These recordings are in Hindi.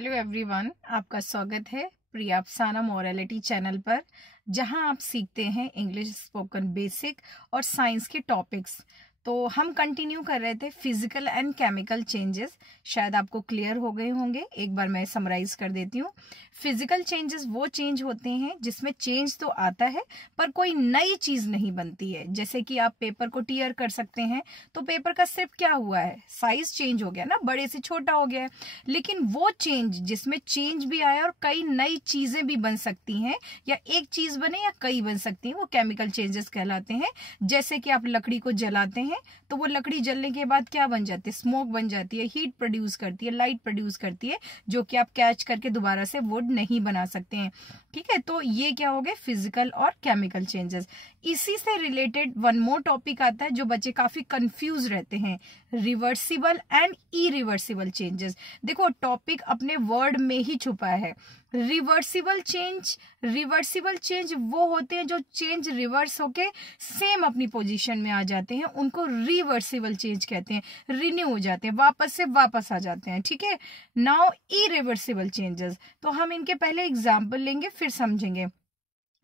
हेलो एवरीवन, आपका स्वागत है प्रिया अफसाना मोरालिटी चैनल पर, जहां आप सीखते हैं इंग्लिश स्पोकन बेसिक और साइंस के टॉपिक्स। तो हम कंटिन्यू कर रहे थे फिजिकल एंड केमिकल चेंजेस। शायद आपको क्लियर हो गए होंगे। एक बार मैं समराइज कर देती हूँ। फिजिकल चेंजेस वो चेंज होते हैं जिसमें चेंज तो आता है पर कोई नई चीज नहीं बनती है। जैसे कि आप पेपर को टीयर कर सकते हैं, तो पेपर का सिर्फ क्या हुआ है, साइज चेंज हो गया ना, बड़े से छोटा हो गया है। लेकिन वो चेंज जिसमें चेंज भी आया और कई नई चीजें भी बन सकती हैं, या एक चीज बने या कई बन सकती हैं, वो केमिकल चेंजेस कहलाते हैं। जैसे कि आप लकड़ी को जलाते हैं तो वो लकड़ी जलने के बाद क्या बन जाती है, स्मोक बन जाती है, हीट प्रोड्यूस करती है, लाइट प्रोड्यूस करती है, जो कि आप कैच करके दोबारा से वुड नहीं बना सकते हैं। ठीक है, तो ये क्या हो गए, फिजिकल और केमिकल चेंजेस। इसी से रिलेटेड वन मोर टॉपिक आता है जो बच्चे काफी कंफ्यूज रहते हैं, रिवर्सिबल एंड इरिवर्सिबल चेंजेस। देखो, टॉपिक अपने वर्ड में ही छुपा है। रिवर्सिबल चेंज वो होते हैं जो चेंज रिवर्स होके सेम अपनी पोजीशन में आ जाते हैं, उनको रिवर्सिबल चेंज कहते हैं। रिन्यू हो जाते हैं, वापस से वापस आ जाते हैं। ठीक है, नाउ इरिवर्सिबल चेंजेस, तो हम इनके पहले एग्जाम्पल लेंगे फिर समझेंगे।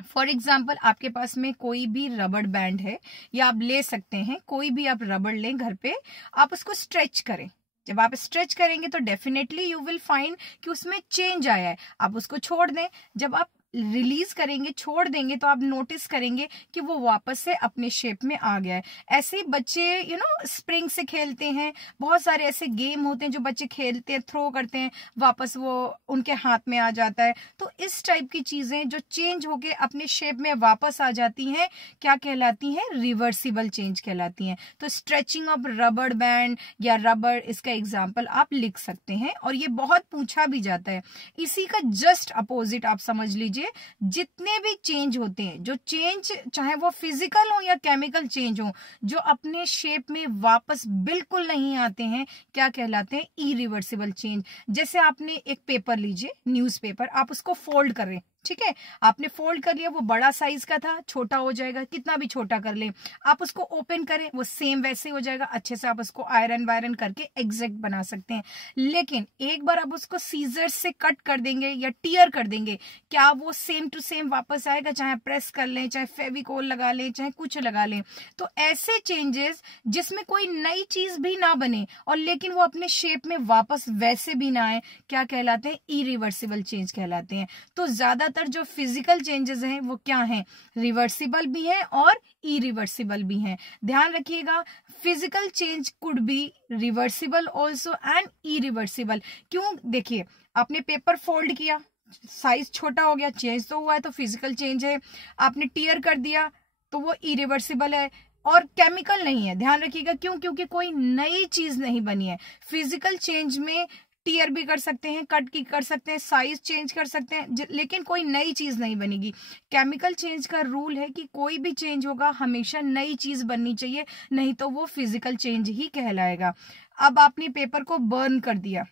फॉर एग्जाम्पल, आपके पास में कोई भी रबड़ बैंड है, या आप ले सकते हैं कोई भी, आप रबड़ लें घर पे, आप उसको स्ट्रेच करें। जब आप स्ट्रेच करेंगे तो डेफिनेटली यू विल फाइंड कि उसमें चेंज आया है। आप उसको छोड़ दें, जब आप रिलीज करेंगे, छोड़ देंगे, तो आप नोटिस करेंगे कि वो वापस से अपने शेप में आ गया है। ऐसे बच्चे स्प्रिंग से खेलते हैं, बहुत सारे ऐसे गेम होते हैं जो बच्चे खेलते हैं, थ्रो करते हैं, वापस वो उनके हाथ में आ जाता है। तो इस टाइप की चीजें जो चेंज होके अपने शेप में वापस आ जाती हैं, क्या कहलाती हैं, रिवर्सिबल चेंज कहलाती हैं। तो स्ट्रेचिंग ऑफ रबड़ बैंड या रबड़, इसका एग्जाम्पल आप लिख सकते हैं, और ये बहुत पूछा भी जाता है। इसी का जस्ट अपोजिट आप समझ लीजिए, जितने भी चेंज होते हैं, जो चेंज चाहे वो फिजिकल हो या केमिकल चेंज हो, जो अपने शेप में वापस बिल्कुल नहीं आते हैं, क्या कहलाते हैं, इरिवर्सिबल चेंज। जैसे आपने एक पेपर लीजिए, न्यूज़पेपर, आप उसको फोल्ड कर रहे हैं। ठीक है, आपने फोल्ड कर लिया, वो बड़ा साइज का था, छोटा हो जाएगा, कितना भी छोटा कर ले। आप उसको ओपन करें, वो सेम वैसे हो जाएगा। अच्छे से आप उसको आयरन वायरन करके एग्जैक्ट बना सकते हैं। लेकिन एक बार आप उसको सीजर से कट कर देंगे या टीयर कर देंगे, क्या वो सेम टू सेम वापस आएगा? चाहे प्रेस कर लें, चाहे फेविकोल लगा लें, चाहे कुछ लगा लें। तो ऐसे चेंजेस जिसमें कोई नई चीज भी ना बने और लेकिन वो अपने शेप में वापस वैसे भी ना आए, क्या कहलाते हैं, इरिवर्सिबल चेंज कहलाते हैं। तो ज्यादातर जो फिजिकल चेंजेस हैं वो क्या हैं, रिवर्सिबल भी हैं और इरिवर्सिबल भी हैं। ध्यान रखिएगा, physical change could be reversible also and irreversible. क्यों? देखिए, आपने पेपर फोल्ड किया, साइज छोटा हो गया, चेंज तो हुआ है, तो फिजिकल चेंज है। आपने टीयर कर दिया तो वो इरिवर्सिबल है और केमिकल नहीं है। ध्यान रखिएगा, क्यों? क्योंकि कोई नई चीज नहीं बनी है। फिजिकल चेंज में टीयर भी कर सकते हैं, कट की कर सकते हैं, साइज चेंज कर सकते हैं, लेकिन कोई नई चीज नहीं बनेगी। केमिकल चेंज का रूल है कि कोई भी चेंज होगा हमेशा नई चीज बननी चाहिए, नहीं तो वो फिजिकल चेंज ही कहलाएगा। अब आपने पेपर को बर्न कर दिया,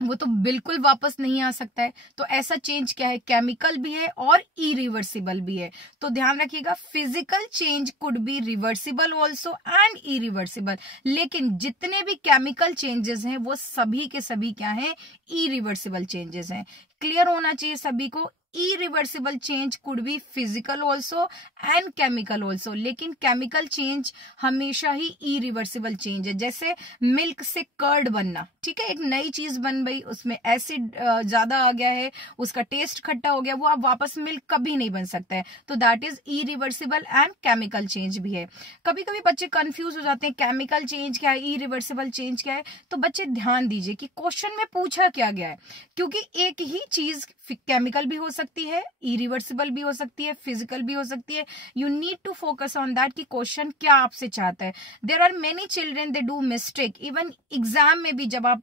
वो तो बिल्कुल वापस नहीं आ सकता है। तो ऐसा चेंज क्या है, केमिकल भी है और इरिवर्सिबल भी है। तो ध्यान रखिएगा, physical change could be reversible also and irreversible. लेकिन जितने भी केमिकल चेंजेस हैं वो सभी के सभी क्या हैं, इरिवर्सिबल चेंजेस हैं। क्लियर होना चाहिए सभी को। Irreversible change could be physical also and chemical also, लेकिन केमिकल चेंज हमेशा ही इरिवर्सिबल चेंज है। जैसे मिल्क से कर्ड बनना, ठीक है, एक नई चीज बन गई, उसमें एसिड ज्यादा आ गया है, उसका टेस्ट खट्टा हो गया, वो अब वापस मिल्क कभी नहीं बन सकता है। तो that is irreversible and chemical change भी है। कभी कभी बच्चे कंफ्यूज हो जाते हैं, केमिकल चेंज क्या है, इरिवर्सिबल चेंज क्या है। तो बच्चे ध्यान दीजिए कि क्वेश्चन में पूछा क्या गया है, क्योंकि एक ही चीज केमिकल भी हो सकती है, इरिवर्सिबल भी हो सकती है, फिजिकल भी हो सकती है। You need to focus on that कि क्वेश्चन क्या आपसे चाहता है। There are many children they do mistake. Even exam में भी जब आप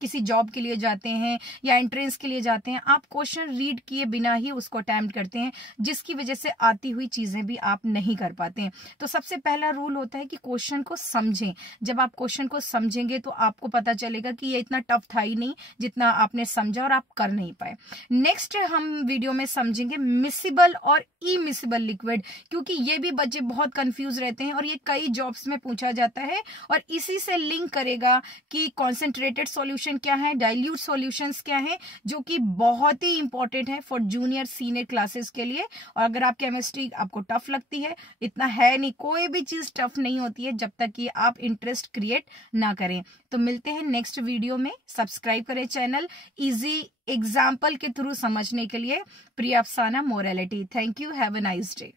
किसी जॉब के लिए जाते हैं या एंट्रेंस के लिए जाते हैं, आप क्वेश्चन रीड किए बिना ही उसको अटेम्प्ट करते हैं, जिसकी वजह से आती हुई चीजें भी आप नहीं कर पाते हैं। तो सबसे पहला रूल होता है कि क्वेश्चन को समझें। जब आप क्वेश्चन को समझेंगे तो आपको पता चलेगा कि ये इतना टफ था ही नहीं जितना आपने समझा और आप कर नहीं पाए। नेक्स्ट हम वीडियो में समझेंगे मिसिबल और इमिसिबल लिक्विड, क्योंकि ये भी बच्चे बहुत कंफ्यूज रहते हैं और ये कई जॉब्स में पूछा जाता है। और इसी से लिंक करेगा कि कॉन्सेंट्रेटेड सॉल्यूशन क्या है, डाइल्यूट सॉल्यूशंस क्या है, जो कि बहुत ही इंपॉर्टेंट है फॉर जूनियर सीनियर क्लासेस के लिए। और अगर आप केमिस्ट्री आपको टफ लगती है, इतना है नहीं, कोई भी चीज टफ नहीं होती है जब तक कि आप इंटरेस्ट क्रिएट ना करें। तो मिलते हैं नेक्स्ट वीडियो में। सब्सक्राइब करें चैनल इजी एग्जाम्पल के थ्रू समझने के लिए। प्रिया अफसाना morality. Thank you. Have a nice day.